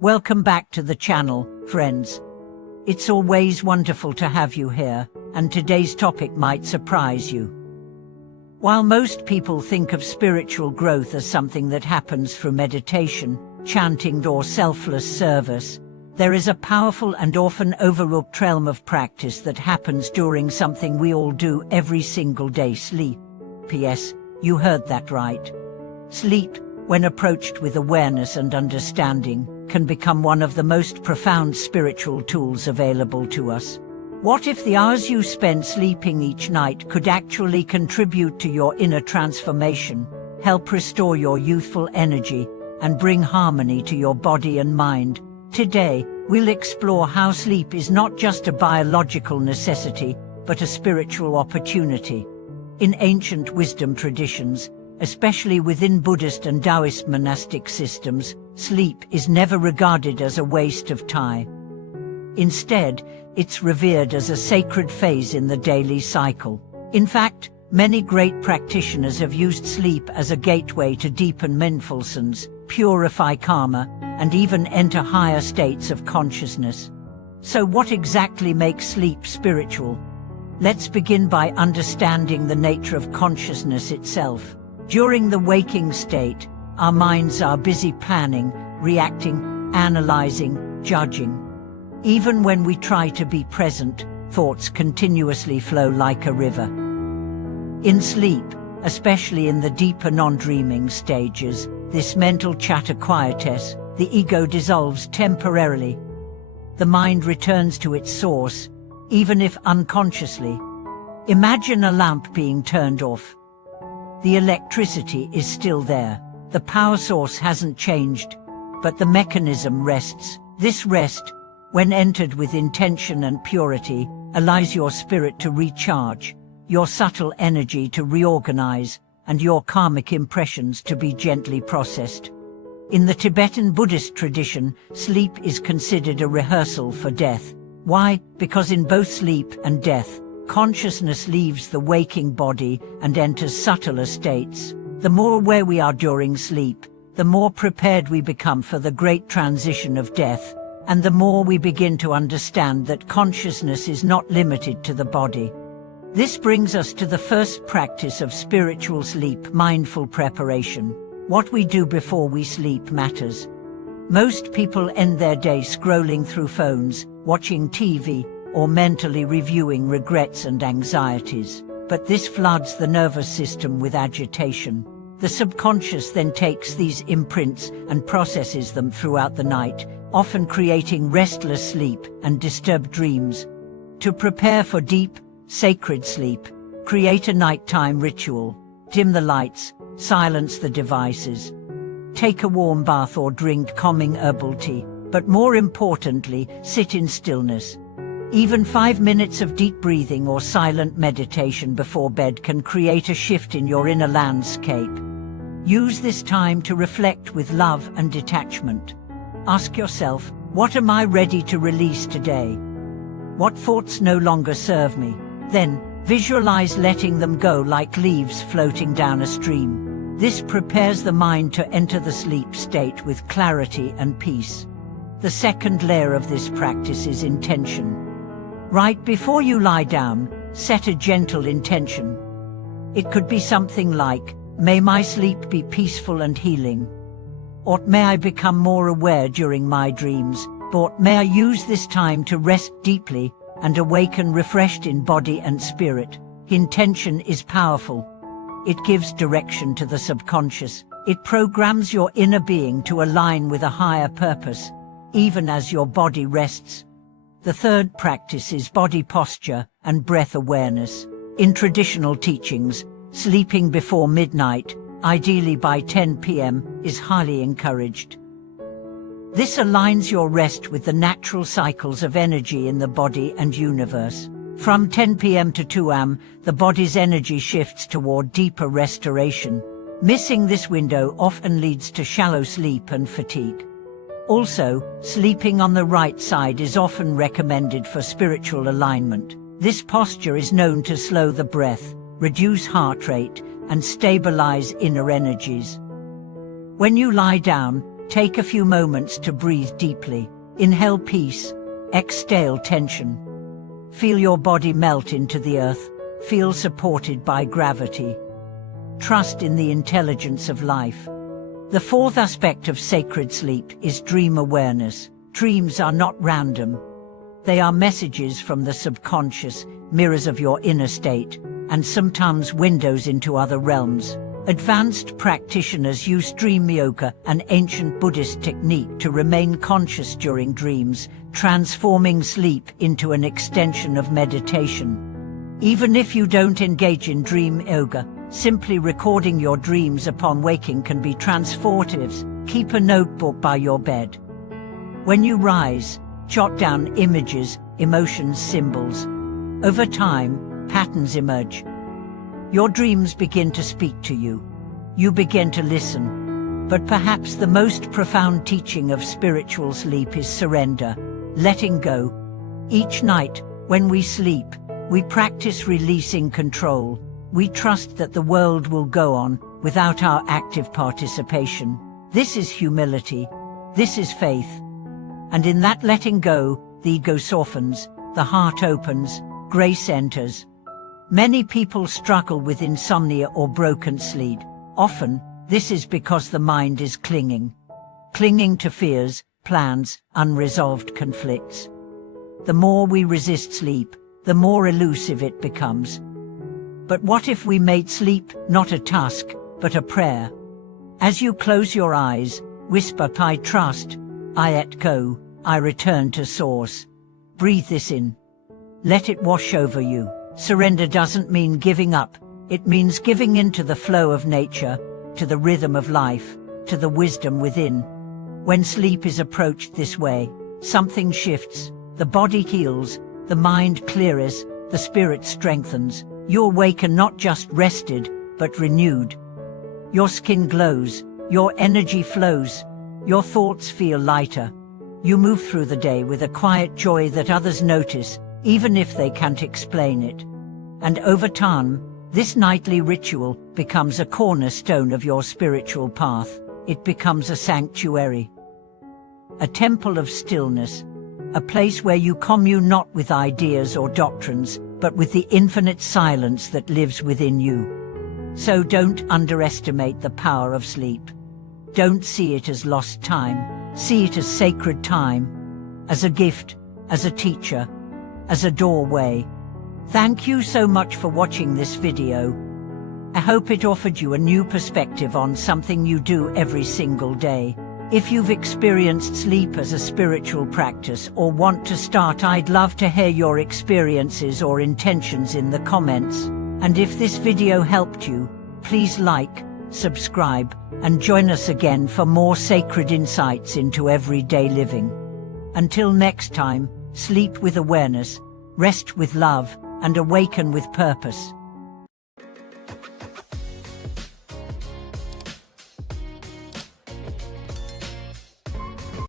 Welcome back to the channel, friends. It's always wonderful to have you here, and today's topic might surprise you. While most people think of spiritual growth as something that happens through meditation, chanting, or selfless service, there is a powerful and often overlooked realm of practice that happens during something we all do every single day: sleep. P.S. You heard that right. Sleep, when approached with awareness and understanding, can become one of the most profound spiritual tools available to us. What if the hours you spend sleeping each night could actually contribute to your inner transformation, help restore your youthful energy, and bring harmony to your body and mind? Today, we'll explore how sleep is not just a biological necessity, but a spiritual opportunity. In ancient wisdom traditions, especially within Buddhist and Taoist monastic systems, sleep is never regarded as a waste of time. Instead, it's revered as a sacred phase in the daily cycle. In fact, many great practitioners have used sleep as a gateway to deepen mindfulness, purify karma, and even enter higher states of consciousness. So what exactly makes sleep spiritual? Let's begin by understanding the nature of consciousness itself. During the waking state, our minds are busy planning, reacting, analyzing, judging. Even when we try to be present, thoughts continuously flow like a river. In sleep, especially in the deeper non-dreaming stages, this mental chatter quietes, the ego dissolves temporarily. The mind returns to its source, even if unconsciously. Imagine a lamp being turned off. The electricity is still there. The power source hasn't changed, but the mechanism rests. This rest, when entered with intention and purity, allows your spirit to recharge, your subtle energy to reorganize, and your karmic impressions to be gently processed. In the Tibetan Buddhist tradition, sleep is considered a rehearsal for death. Why? Because in both sleep and death, consciousness leaves the waking body and enters subtler states. The more aware we are during sleep, the more prepared we become for the great transition of death, and the more we begin to understand that consciousness is not limited to the body. This brings us to the first practice of spiritual sleep: mindful preparation. What we do before we sleep matters. Most people end their day scrolling through phones, watching TV, or mentally reviewing regrets and anxieties. But this floods the nervous system with agitation. The subconscious then takes these imprints and processes them throughout the night, often creating restless sleep and disturbed dreams. To prepare for deep, sacred sleep, create a nighttime ritual. Dim the lights, silence the devices. Take a warm bath or drink calming herbal tea, but more importantly, sit in stillness. Even 5 minutes of deep breathing or silent meditation before bed can create a shift in your inner landscape. Use this time to reflect with love and detachment. Ask yourself, what am I ready to release today? What thoughts no longer serve me? Then, visualize letting them go like leaves floating down a stream. This prepares the mind to enter the sleep state with clarity and peace. The second layer of this practice is intention. Right before you lie down, set a gentle intention. It could be something like, may my sleep be peaceful and healing. Or may I become more aware during my dreams. Or may I use this time to rest deeply and awaken refreshed in body and spirit. Intention is powerful. It gives direction to the subconscious. It programs your inner being to align with a higher purpose, even as your body rests. The third practice is body posture and breath awareness. In traditional teachings, sleeping before midnight, ideally by 10 p.m., is highly encouraged. This aligns your rest with the natural cycles of energy in the body and universe. From 10 p.m. to 2 a.m., the body's energy shifts toward deeper restoration. Missing this window often leads to shallow sleep and fatigue. Also, sleeping on the right side is often recommended for spiritual alignment. This posture is known to slow the breath, reduce heart rate, and stabilize inner energies. When you lie down, Take a few moments to breathe deeply. Inhale peace, exhale tension. Feel your body melt into the earth. Feel supported by gravity. Trust in the intelligence of life. The fourth aspect of sacred sleep is dream awareness. Dreams are not random. They are messages from the subconscious, mirrors of your inner state, and sometimes windows into other realms. Advanced practitioners use dream yoga, an ancient Buddhist technique to remain conscious during dreams, transforming sleep into an extension of meditation. Even if you don't engage in dream yoga, simply recording your dreams upon waking can be transformative. Keep a notebook by your bed. When you rise, jot down images, emotions, symbols. Over time, patterns emerge. Your dreams begin to speak to you. You begin to listen. But perhaps the most profound teaching of spiritual sleep is surrender, letting go. Each night, when we sleep, we practice releasing control. We trust that the world will go on without our active participation. This is humility. This is faith. And in that letting go, the ego softens, the heart opens, grace enters. Many people struggle with insomnia or broken sleep. Often, this is because the mind is clinging to fears, plans, unresolved conflicts. The more we resist sleep, the more elusive it becomes. But what if we made sleep not a task, but a prayer? As you close your eyes, whisper, I trust, I let go, I return to source. Breathe this in. Let it wash over you. Surrender doesn't mean giving up. It means giving in to the flow of nature, to the rhythm of life, to the wisdom within. When sleep is approached this way, something shifts. The body heals, the mind clears, the spirit strengthens. You awaken not just rested, but renewed. Your skin glows, your energy flows, your thoughts feel lighter. You move through the day with a quiet joy that others notice, even if they can't explain it. And over time, this nightly ritual becomes a cornerstone of your spiritual path. It becomes a sanctuary, a temple of stillness, a place where you commune not with ideas or doctrines, but with the infinite silence that lives within you. So don't underestimate the power of sleep. Don't see it as lost time. See it as sacred time, as a gift, as a teacher, as a doorway. Thank you so much for watching this video. I hope it offered you a new perspective on something you do every single day. If you've experienced sleep as a spiritual practice or want to start, I'd love to hear your experiences or intentions in the comments. And if this video helped you, please like, subscribe, and join us again for more sacred insights into everyday living. Until next time, sleep with awareness, rest with love, and awaken with purpose.